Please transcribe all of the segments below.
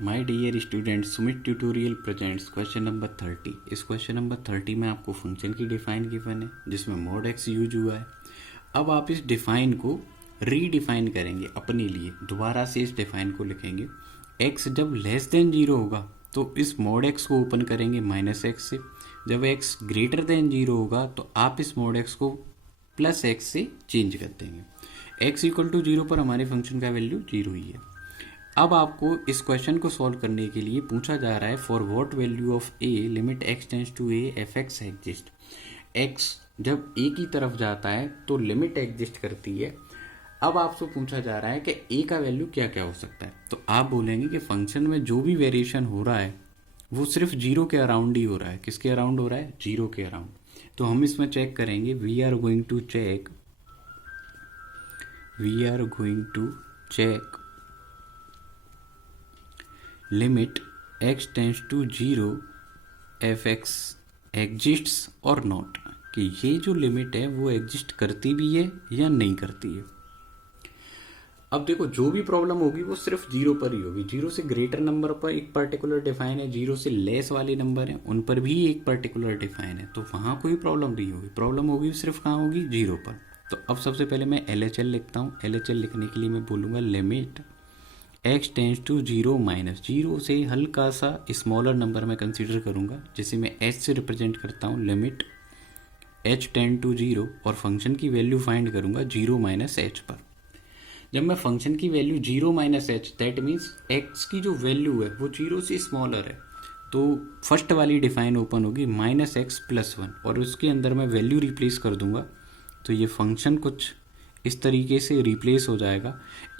My dear student, Sumit tutorial presents question number 30। इस question number 30 में आपको फंक्शन की डिफाइन गिवन है जिसमें मोड एक्स यूज हुआ है। अब आप इस डिफाइन को रीडिफाइन करेंगे अपने लिए, दोबारा से इस डिफाइन को लिखेंगे। एक्स जब लेस देन जीरो होगा तो इस मोड एक्स को ओपन करेंगे माइनस एक्स से। जब एक्स ग्रेटर देन जीरो होगा तो आप इस मोड एक्स को प्लस एक्स से चेंज कर देंगे। एक्स इक्वल टू जीरो पर हमारे फंक्शन का वैल्यू जीरो ही है। अब आपको इस क्वेश्चन को सॉल्व करने के लिए पूछा जा रहा है for what value of A limit X tends to A F X exist. X जब ए की तरफ जाता है तो लिमिट एग्जिस्ट करती है। अब आपसे पूछा जा रहा है कि ए का वैल्यू क्या क्या हो सकता है, तो आप बोलेंगे कि फंक्शन में जो भी वेरिएशन हो रहा है वो सिर्फ जीरो के अराउंड ही हो रहा है। किसके अराउंड हो रहा है? जीरो के अराउंड। तो हम इसमें चेक करेंगे, we are going to check limit X tends to zero F X exists और नॉट, कि ये जो लिमिट है वो एग्जिस्ट करती भी है या नहीं करती है। अब देखो, जो भी प्रॉब्लम होगी वो सिर्फ जीरो पर ही होगी। जीरो से ग्रेटर नंबर पर एक पर्टिकुलर डिफाइन है, जीरो से लेस वाले नंबर हैं उन पर भी एक पर्टिकुलर डिफाइन है, तो वहां कोई प्रॉब्लम नहीं होगी। प्रॉब्लम होगी सिर्फ कहाँ होगी? जीरो पर। तो अब सबसे पहले मैं LHL लिखता हूँ। LHL लिखने के लिए मैं बोलूँगा limit X tends to zero minus zero से हल्का सा स्मॉलर नंबर में कंसीडर करूंगा, जिसे मैं एच से रिप्रेजेंट करता हूँ। Limit H tend to zero और फंक्शन की वैल्यू फाइंड करूंगा जीरो माइनस एच पर। जब मैं फंक्शन की value zero minus H, that means X की जो वैल्यू है वो जीरो से स्मॉलर है, तो फर्स्ट वाली डिफाइन ओपन होगी माइनस एक्स प्लस वन, और उसके अंदर मैं वैल्यू रिप्लेस कर दूंगा। तो ये फंक्शन कुछ इस तरीके से रिप्लेस हो जाएगा।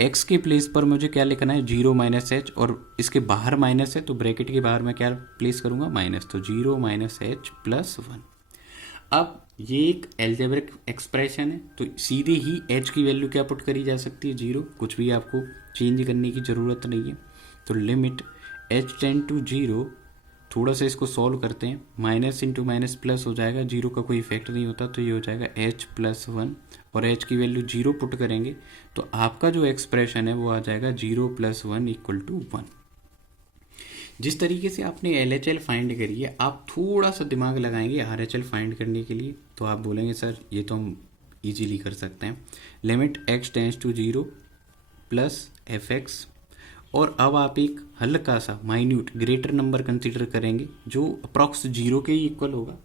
x के प्लेस पर मुझे क्या लिखना है? जीरो माइनस एच, और इसके बाहर माइनस है तो ब्रैकेट के बाहर मैं क्या प्लेस करूंगा? माइनस। तो zero minus H plus one. अब ये एक एल्जेब्रिक एक्सप्रेशन है, तो सीधे ही h की वैल्यू क्या पुट करी जा सकती है? जीरो। कुछ भी आपको चेंज करने की ज़रूरत नहीं है। तो limit h tend to zero, थोड़ा सा इसको सॉल्व करते हैं, माइनस इंटू माइनस प्लस हो जाएगा, जीरो का कोई इफेक्ट नहीं होता, तो ये हो जाएगा h प्लस वन, और h की वैल्यू जीरो पुट करेंगे तो आपका जो एक्सप्रेशन है वो आ जाएगा zero plus one equal to one. जिस तरीके से आपने LHL फाइंड करी है, आप थोड़ा सा दिमाग लगाएंगे RHL फाइंड करने के लिए, तो आप बोलेंगे सर ये तो हम इजीली कर सकते हैं। Limit X tends to zero plus F X, और अब आप एक हल्का सा माइन्यूट ग्रेटर नंबर कंसीडर करेंगे जो अप्रॉक्स जीरो के ही इक्वल होगा।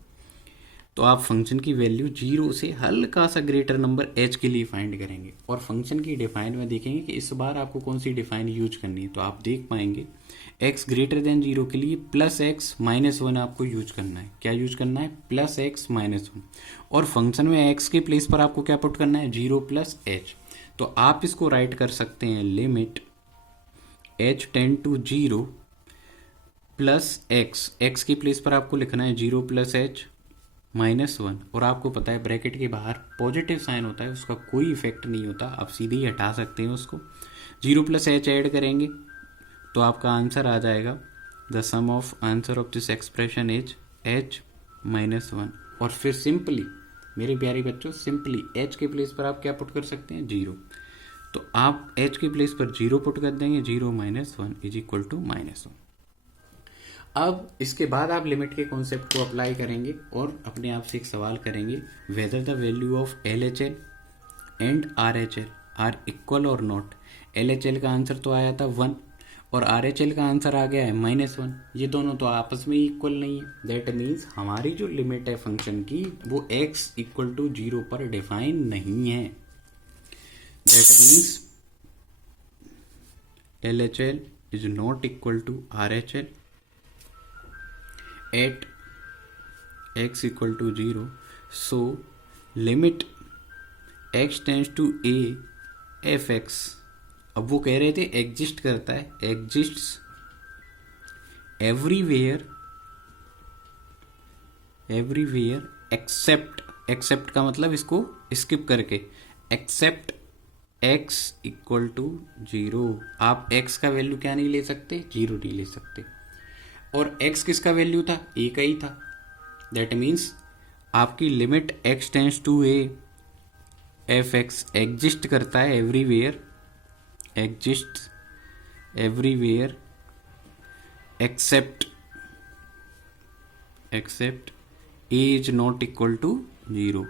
तो आप फंक्शन की वैल्यू जीरो से हल्का सा ग्रेटर नंबर h के लिए फाइंड करेंगे, और फंक्शन की डिफाइन में देखेंगे कि इस बार आपको कौन सी डिफाइन यूज करनी है। तो आप देख पाएंगे x ग्रेटर देन जीरो के लिए प्लस एक्स माइनस वन आपको यूज करना है। क्या यूज करना है? प्लस एक्स माइनस वन, और फंक्शन में x के प्लेस पर आपको क्या पुट करना है? Zero plus H. तो आप इसको राइट कर सकते हैं limit h tend to zero plus X, X की प्लेस पर आपको लिखना है zero plus H minus one, और आपको पता है ब्रैकेट के बाहर पॉजिटिव साइन होता है, उसका कोई इफेक्ट नहीं होता, आप सीधे ही हटा सकते हैं उसको। जीरो प्लस एच ऐड करेंगे तो आपका आंसर आ जाएगा, the sum of answer of this expression is H minus one. और फिर सिंपली मेरे प्यारे बच्चों, सिंपली एच के प्लेस पर आप क्या पुट कर सकते हैं? जीरो। तो आप एच के प्लेस पर जीरो पुट कर देंगे, zero minus one is equal to minus one. अब इसके बाद आप लिमिट के कॉन्सेप्ट को अप्लाई करेंगे और अपने आप से एक सवाल करेंगे, whether the value of LHL and RHL are equal और नॉट। LHL का आंसर तो आया था वन, और RHL का आंसर आ गया है माइनस वन। ये दोनों तो आपस में इक्वल नहीं है, दैट मीन्स हमारी जो लिमिट है फंक्शन की वो x इक्वल टू जीरो पर डिफाइन नहीं है। That means LHL is not equal to RHL at x equal to 0, so limit x tends to a f x, अब वो कह रहे थे एग्जिस्ट करता है, एग्जिस्ट्स एवरीवेयर एक्सेप्ट, एक्सेप्ट का मतलब इसको स्किप करके, except x equal to zero. आप x का वैल्यू क्या नहीं ले सकते? जीरो नहीं ले सकते। और x किसका वैल्यू था? a का ही था। दैट मीन्स आपकी limit x tends to a F X exist करता है everywhere, exist everywhere except A is not equal to 0।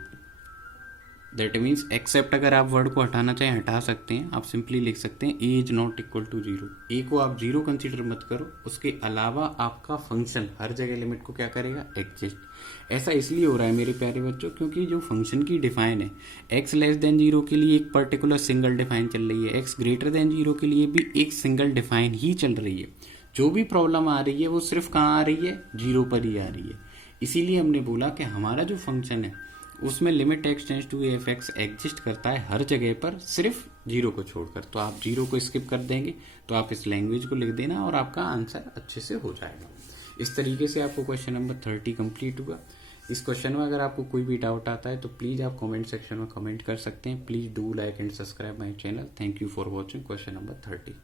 That means except अगर आप वर्ड को हटाना चाहें हटा सकते हैं, आप सिंपली लिख सकते हैं ए इज नॉट इक्वल टू 0। ए को आप 0 कंसीडर मत करो, उसके अलावा आपका फंक्शन हर जगह लिमिट को क्या करेगा, एग्जिस्ट। ऐसा इसलिए हो रहा है मेरे प्यारे बच्चों क्योंकि जो फंक्शन की डिफाइन है एक्स लेस देन 0 के लिए एक पर्टिकुलर सिंगल डिफाइन चल रही है, एक्स ग्रेटर देन 0 के लिए भी एक सिंगल डिफाइन ही चल रही है। जो भी प्रॉब्लम आ रही है वो सिर्फ कहाँ आ रही है, 0 पर ही आ रही है। इसीलिए हमने बोला कि हमारा जो फंक्शन है उसमें limit X tends to F X exist करता है हर जगह पर, सिर्फ 0 को छोड़कर। तो आप 0 को स्किप कर देंगे तो आप इस लैंग्वेज को लिख देना और आपका आंसर अच्छे से हो जाएगा। इस तरीके से आपको क्वेश्चन नंबर 30 कंप्लीट हुआ। इस क्वेश्चन में अगर आपको कोई भी डाउट आता है तो प्लीज़ आप कमेंट सेक्शन में कमेंट कर सकते हैं। Please do like and subscribe my channel. Thank you for watching question number 30।